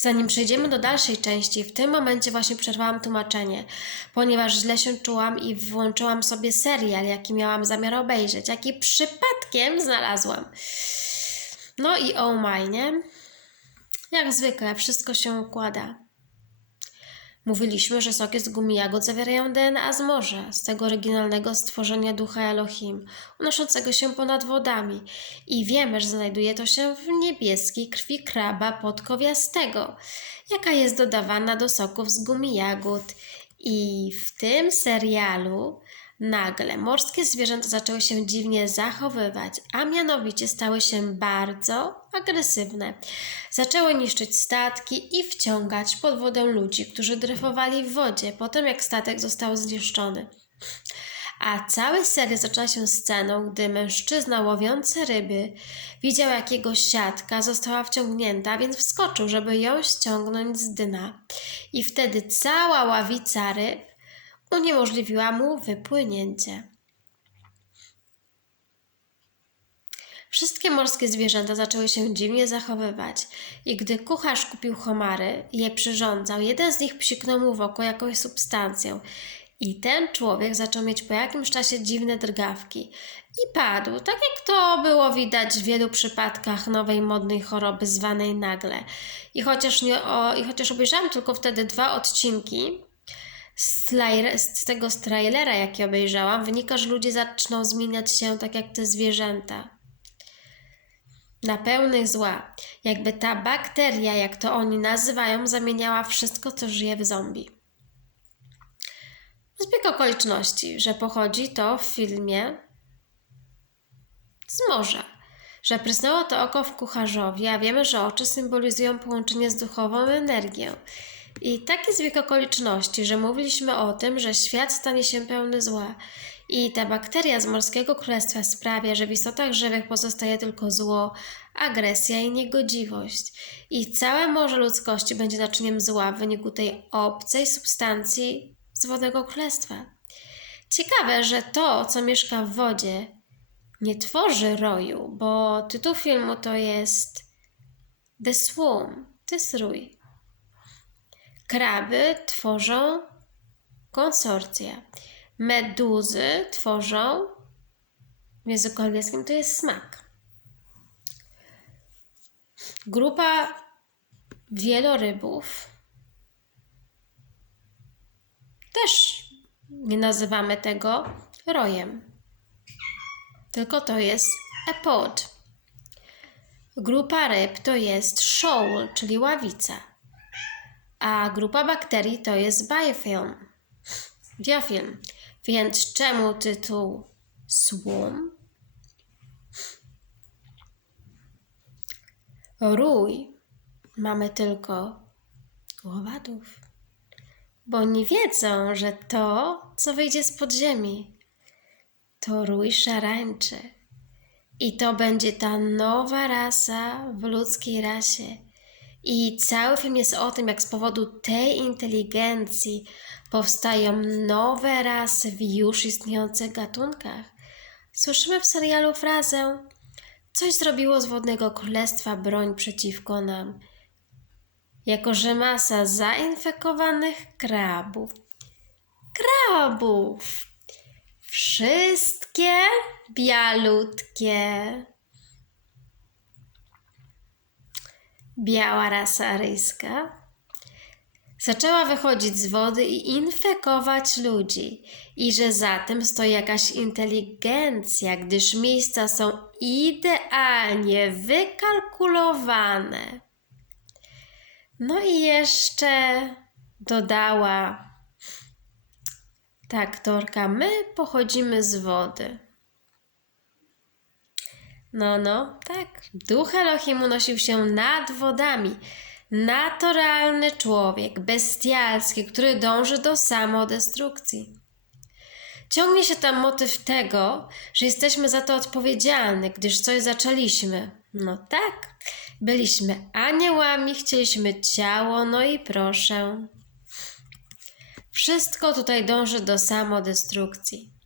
Zanim przejdziemy do dalszej części, w tym momencie właśnie przerwałam tłumaczenie, ponieważ źle się czułam i włączyłam sobie serial, jaki miałam zamiar obejrzeć, jaki przypadkiem znalazłam. No i oh my, nie? Jak zwykle, wszystko się układa. Mówiliśmy, że soki z gumi jagód zawierają DNA z morza, z tego oryginalnego stworzenia ducha Elohim, unoszącego się ponad wodami. I wiemy, że znajduje to się w niebieskiej krwi kraba podkowiastego, jaka jest dodawana do soków z gumi jagód. I w tym serialu nagle morskie zwierzęta zaczęły się dziwnie zachowywać, a mianowicie stały się bardzo agresywne. Zaczęły niszczyć statki i wciągać pod wodę ludzi, którzy dryfowali w wodzie po tym, jak statek został zniszczony. A cały serial zaczyna się sceną, gdy mężczyzna łowiący ryby widział, jak jego siatka została wciągnięta, więc wskoczył, żeby ją ściągnąć z dna. I wtedy cała ławica ryb uniemożliwiła mu wypłynięcie. Wszystkie morskie zwierzęta zaczęły się dziwnie zachowywać i gdy kucharz kupił homary i je przyrządzał, jeden z nich psiknął mu w oko jakąś substancją i ten człowiek zaczął mieć po jakimś czasie dziwne drgawki i padł, tak jak to było widać w wielu przypadkach nowej modnej choroby zwanej nagle. I chociaż, nie, o, i chociaż obejrzałam tylko wtedy dwa odcinki, z, z tego z trailera, jaki obejrzałam, wynika, że ludzie zaczną zmieniać się tak jak te zwierzęta. Na pełnych zła. Jakby ta bakteria, jak to oni nazywają, zamieniała wszystko, co żyje w zombie. Zbieg okoliczności, że pochodzi to w filmie z morza. Że prysnęło to oko w kucharzowi, a wiemy, że oczy symbolizują połączenie z duchową energią. I taki zbieg okoliczności, że mówiliśmy o tym, że świat stanie się pełny zła i ta bakteria z Morskiego Królestwa sprawia, że w istotach żywych pozostaje tylko zło, agresja i niegodziwość. I całe morze ludzkości będzie naczyniem zła w wyniku tej obcej substancji z Wodnego Królestwa. Ciekawe, że to, co mieszka w wodzie, nie tworzy roju, bo tytuł filmu to jest The Swarm, to jest rój. Kraby tworzą konsorcja. Meduzy tworzą w języku angielskim to jest smak. Grupa wielorybów też nie nazywamy tego rojem, tylko to jest epod. Grupa ryb to jest shoal, czyli ławica a grupa bakterii to jest biofilm. Biofilm. Więc czemu tytuł Swarm? Rój mamy tylko łowadów, bo nie wiedzą, że to, co wyjdzie z podziemi, to rój szarańczy. I to będzie ta nowa rasa w ludzkiej rasie i cały film jest o tym, jak z powodu tej inteligencji powstają nowe rasy w już istniejących gatunkach. Słyszymy w serialu frazę: Coś zrobiło z wodnego królestwa broń przeciwko nam. Jako że masa zainfekowanych krabów. Krabów! Wszystkie bialutkie biała rasa aryjska, zaczęła wychodzić z wody i infekować ludzi, i że za tym stoi jakaś inteligencja, gdyż miejsca są idealnie wykalkulowane. No i jeszcze dodała ta aktorka: My pochodzimy z wody. No, no, tak. Duch Elohim unosił się nad wodami. Naturalny człowiek, bestialski, który dąży do samodestrukcji. Ciągnie się tam motyw tego, że jesteśmy za to odpowiedzialni, gdyż coś zaczęliśmy. No tak, byliśmy aniołami, chcieliśmy ciało, no i proszę. Wszystko tutaj dąży do samodestrukcji.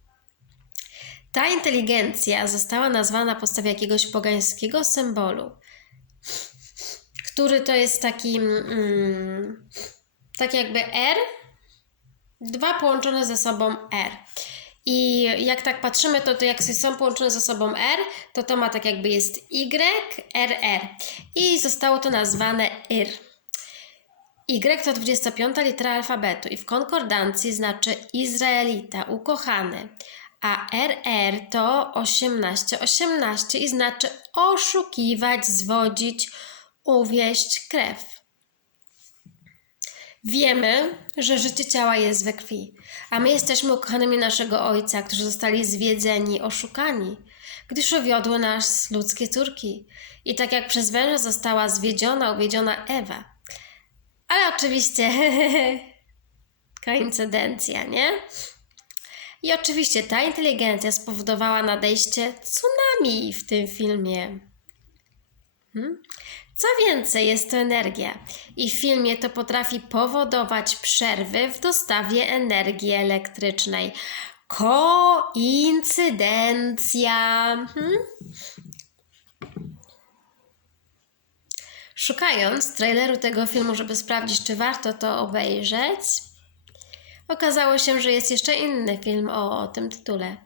Ta inteligencja została nazwana na podstawie jakiegoś pogańskiego symbolu, który to jest taki, mm, tak jakby R, dwa połączone ze sobą R. I jak tak patrzymy, to, to jak są połączone ze sobą R, to to ma tak jakby jest Y, R, R. I zostało to nazwane IR. Y to 25 litera alfabetu i w konkordancji znaczy Izraelita, ukochany. A RR to 18, 18 i znaczy oszukiwać, zwodzić, uwieść krew. Wiemy, że życie ciała jest we krwi, a my jesteśmy ukochanymi naszego Ojca, którzy zostali zwiedzeni, oszukani, gdyż uwiodły nas ludzkie córki. I tak jak przez węża została zwiedziona, uwiedziona Ewa. Ale oczywiście koincydencja, nie? I oczywiście ta inteligencja spowodowała nadejście tsunami w tym filmie. Hmm? Co więcej, jest to energia i w filmie to potrafi powodować przerwy w dostawie energii elektrycznej. Koincydencja. Hmm? Szukając traileru tego filmu, żeby sprawdzić, czy warto to obejrzeć, okazało się, że jest jeszcze inny film o, o tym tytule.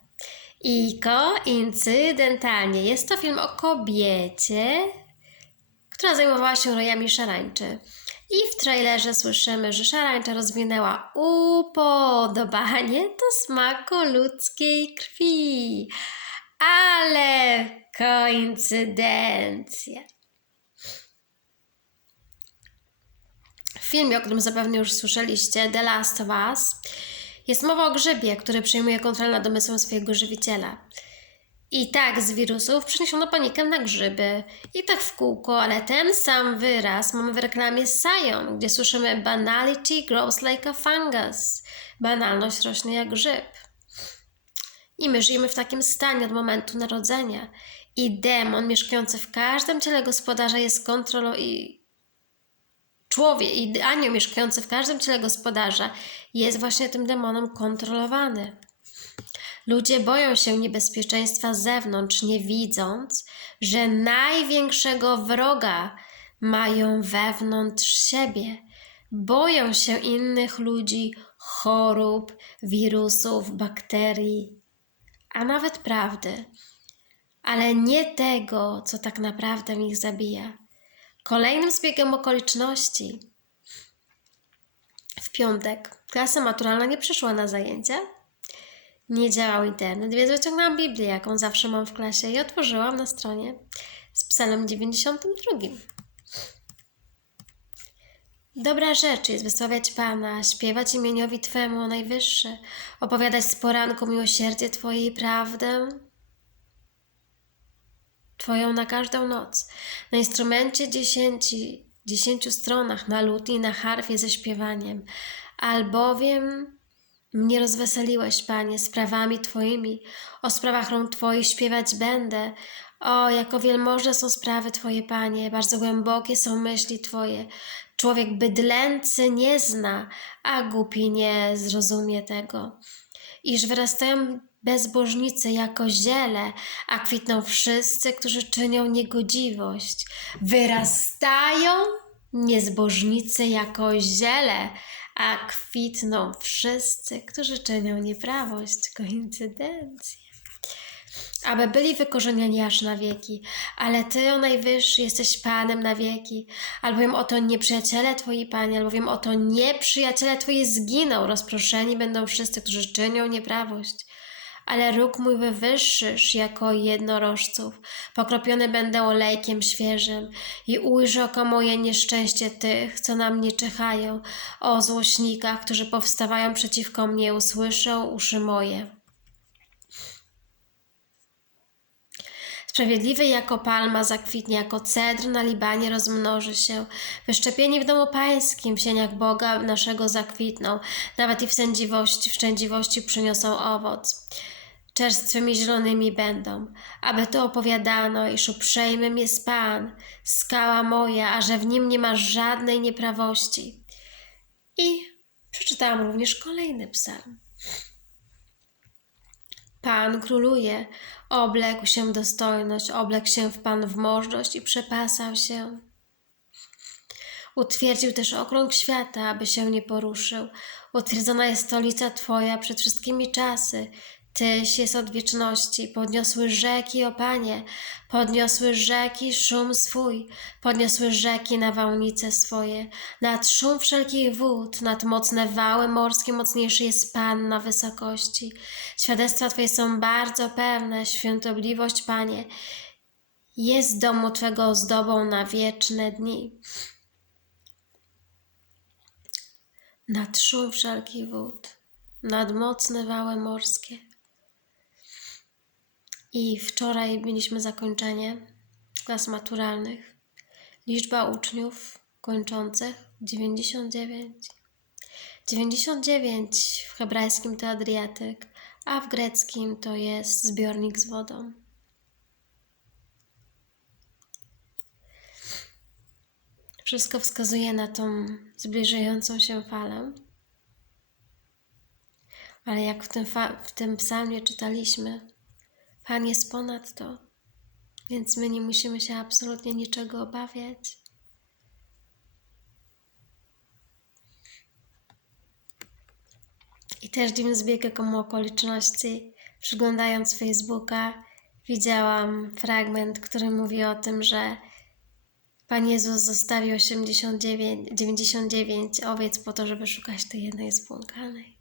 I koincydentalnie jest to film o kobiecie, która zajmowała się rojami szarańczy. I w trailerze słyszymy, że szarańcza rozwinęła upodobanie do smaku ludzkiej krwi. Ale koincydencja. Filmie, o którym zapewne już słyszeliście, The Last of Us, jest mowa o grzybie, który przejmuje kontrolę nad domysłem swojego żywiciela. I tak z wirusów przeniesiono panikę na grzyby. I tak w kółko, ale ten sam wyraz mamy w reklamie Sion, gdzie słyszymy banality grows like a fungus. Banalność rośnie jak grzyb. I my żyjemy w takim stanie od momentu narodzenia. I demon mieszkający w każdym ciele gospodarza jest kontrolą i człowiek, i anioł mieszkający w każdym ciele gospodarza jest właśnie tym demonem kontrolowany. Ludzie boją się niebezpieczeństwa z zewnątrz, nie widząc, że największego wroga mają wewnątrz siebie. Boją się innych ludzi, chorób, wirusów, bakterii, a nawet prawdy, ale nie tego, co tak naprawdę ich zabija. Kolejnym zbiegiem okoliczności. W piątek. Klasa maturalna nie przyszła na zajęcia, nie działał internet, więc wyciągnęłam Biblię, jaką zawsze mam w klasie i otworzyłam na stronie z psalem 92. Dobra rzecz jest wysławiać Pana, śpiewać imieniowi Twemu Najwyższy, opowiadać z poranku miłosierdzie Twoje i prawdę Twoją na każdą noc. Na instrumencie dziesięci, dziesięciu stronach, na lutni i na harfie ze śpiewaniem. Albowiem mnie rozweseliłeś, Panie, sprawami Twoimi, o sprawach rąk Twoich śpiewać będę. O, jako wielmożne są sprawy Twoje, Panie, bardzo głębokie są myśli Twoje. Człowiek bydlęcy nie zna, a głupi nie zrozumie tego. Iż wyrastają bezbożnicy jako ziele, a kwitną wszyscy, którzy czynią niegodziwość. Wyrastają niezbożnicy jako ziele, a kwitną wszyscy, którzy czynią nieprawość. Koincydencja. Aby byli wykorzenieni aż na wieki, ale Ty, o Najwyższy, jesteś Panem na wieki, albowiem oto nieprzyjaciele Twoi, Panie, albowiem oto nieprzyjaciele Twoi zginą, rozproszeni będą wszyscy, którzy czynią nieprawość ale róg mój wywyższysz jako jednorożców. Pokropione będę olejkiem świeżym i ujrzy oko moje nieszczęście tych, co na mnie czyhają. O złośnikach, którzy powstawają przeciwko mnie, usłyszą uszy moje. Sprawiedliwy jako palma zakwitnie, jako cedr na Libanie rozmnoży się. Wyszczepieni w domu pańskim, w sieniach Boga naszego zakwitną. Nawet i w sędziwości, w szczędziwości przyniosą owoc czerstwymi zielonymi będą, aby to opowiadano, iż uprzejmym jest Pan, skała moja, a że w nim nie ma żadnej nieprawości. I przeczytałam również kolejny psalm. Pan króluje, obległ się dostojność, obległ się w Pan w możność i przepasał się. Utwierdził też okrąg świata, aby się nie poruszył. Utwierdzona jest stolica Twoja przed wszystkimi czasy. Tyś jest od wieczności, podniosły rzeki, o Panie, podniosły rzeki szum swój, podniosły rzeki nawałnice swoje, nad szum wszelkich wód, nad mocne wały morskie mocniejszy jest Pan na wysokości. Świadectwa Twoje są bardzo pewne, świątobliwość, Panie, jest domu Twego ozdobą na wieczne dni. Nad szum wszelkich wód, nad mocne wały morskie. I wczoraj mieliśmy zakończenie klas maturalnych. Liczba uczniów kończących 99. 99 w hebrajskim to Adriatyk, a w greckim to jest zbiornik z wodą. Wszystko wskazuje na tą zbliżającą się falę. Ale jak w tym, w tym psalmie czytaliśmy, Pan jest ponad to, więc my nie musimy się absolutnie niczego obawiać. I też dziwny zbieg jakomu okoliczności, przeglądając Facebooka, widziałam fragment, który mówi o tym, że Pan Jezus zostawił 89, 99 owiec po to, żeby szukać tej jednej zbłąkanej.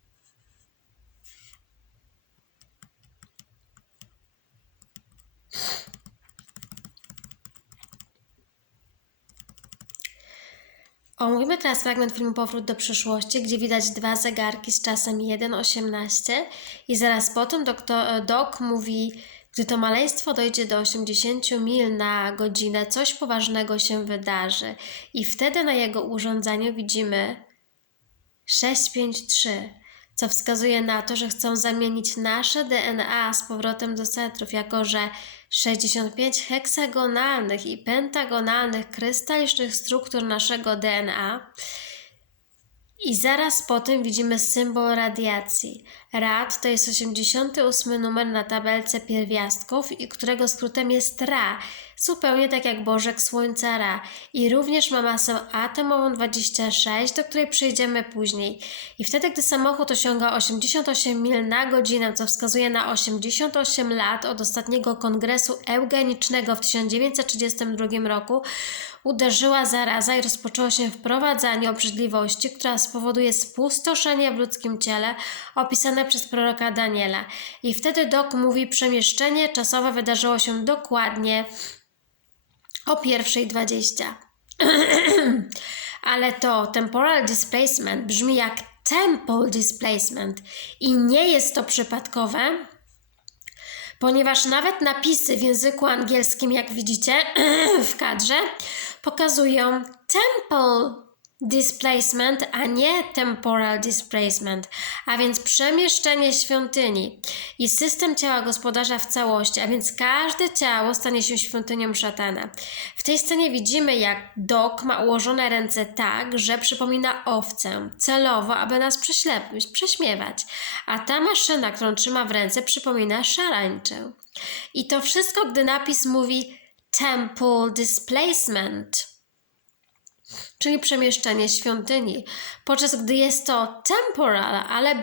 Omówimy teraz fragment filmu Powrót do przyszłości, gdzie widać dwa zegarki z czasem 1.18 i zaraz potem doktor, Doc mówi, gdy to maleństwo dojdzie do 80 mil na godzinę, coś poważnego się wydarzy. I wtedy na jego urządzeniu widzimy 653, co wskazuje na to, że chcą zamienić nasze DNA z powrotem do centrów, jako że 65 heksagonalnych i pentagonalnych krystalicznych struktur naszego DNA. I zaraz po tym widzimy symbol radiacji. Rad to jest 88 numer na tabelce pierwiastków, którego skrótem jest Ra, zupełnie tak jak Bożek Słońca Ra. I również ma masę atomową 26, do której przejdziemy później. I wtedy, gdy samochód osiąga 88 mil na godzinę, co wskazuje na 88 lat od ostatniego kongresu eugenicznego w 1932 roku, uderzyła zaraza i rozpoczęło się wprowadzanie obrzydliwości, która spowoduje spustoszenie w ludzkim ciele, opisane przez proroka Daniela. I wtedy Dok mówi, przemieszczenie czasowe wydarzyło się dokładnie o pierwszej 20. Ale to temporal displacement brzmi jak temple displacement i nie jest to przypadkowe, ponieważ nawet napisy w języku angielskim, jak widzicie w kadrze, pokazują temple displacement, a nie temporal displacement, a więc przemieszczenie świątyni i system ciała gospodarza w całości, a więc każde ciało stanie się świątynią szatana. W tej scenie widzimy, jak Dok ma ułożone ręce tak, że przypomina owcę, celowo, aby nas prześlepić, prześmiewać, a ta maszyna, którą trzyma w ręce, przypomina szarańczę. I to wszystko, gdy napis mówi temple displacement czyli przemieszczenie świątyni, podczas gdy jest to temporal, ale